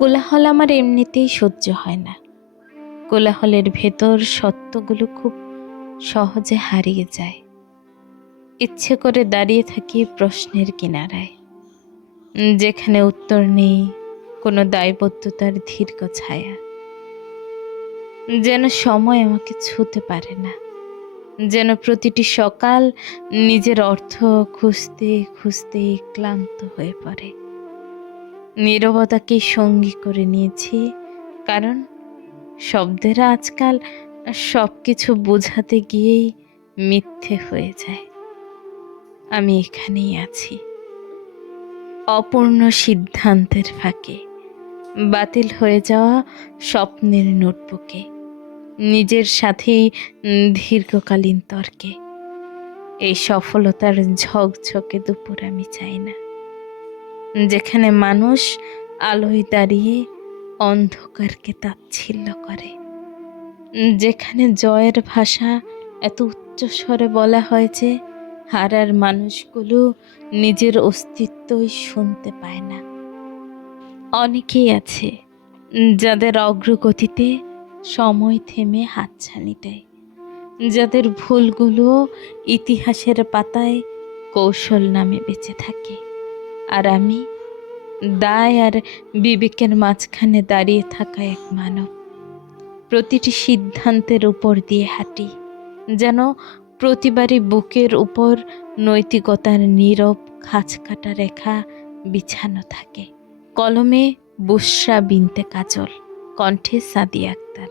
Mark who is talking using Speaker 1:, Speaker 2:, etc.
Speaker 1: কোলাহল আমার এমনিতেই সহ্য হয় না। কোলাহলের ভেতর সত্যগুলো খুব সহজে হারিয়ে যায়। ইচ্ছে করে দাঁড়িয়ে থাকি প্রশ্নের কিনারায়। যেখানে উত্তর নেই, কোনো দায়বদ্ধতার দীর্ঘ ছায়া যেন সময় আমাকে ছুতে পারে না। যেন প্রতিটি সকাল নিজের অর্থ খুঁজতে খুঁজতে ক্লান্ত হয়ে পড়ে। নীরবতাকে সঙ্গী করে নিয়েছি, কারণ শব্দেরা আজকাল সব কিছু বোঝাতে গিয়েই মিথ্যে হয়ে যায়। আমি এখানেই আছি। অপূর্ণ সিদ্ধান্তের ফাঁকে, বাতিল হয়ে যাওয়া স্বপ্নের নোটবুকে, নিজের সাথেই দীর্ঘকালীন তর্কে। এই সফলতার ঝকঝকে দুপুর আমি চাই না। যেখানে মানুষ আলোয় দাঁড়িয়ে অন্ধকারকে তাচ্ছিল্য করে। যেখানে জয়ের ভাষা এত উচ্চস্বরে বলা হয় যে হারার মানুষগুলো নিজের অস্তিত্বই শুনতে পায় না। অনেকেই আছে যাদের অগ্রগতিতে সময় থেমে হাতছানি দেয়। যাদের ভুলগুলো ইতিহাসের পাতায় কৌশল নামে বেঁচে থাকে। আর আমি, দায় আর বিবেকের মাঝখানে দাঁড়িয়ে থাকা এক মানব। প্রতিটি সিদ্ধান্তের উপর দিয়ে হাঁটি, যেন প্রতিবারই বুকের উপর নৈতিকতার নীরব খাঁচ কাটা রেখা বিছানো থাকে। কলমে বুসরা বিনতে কাজল, কণ্ঠে সাদি আক্তার।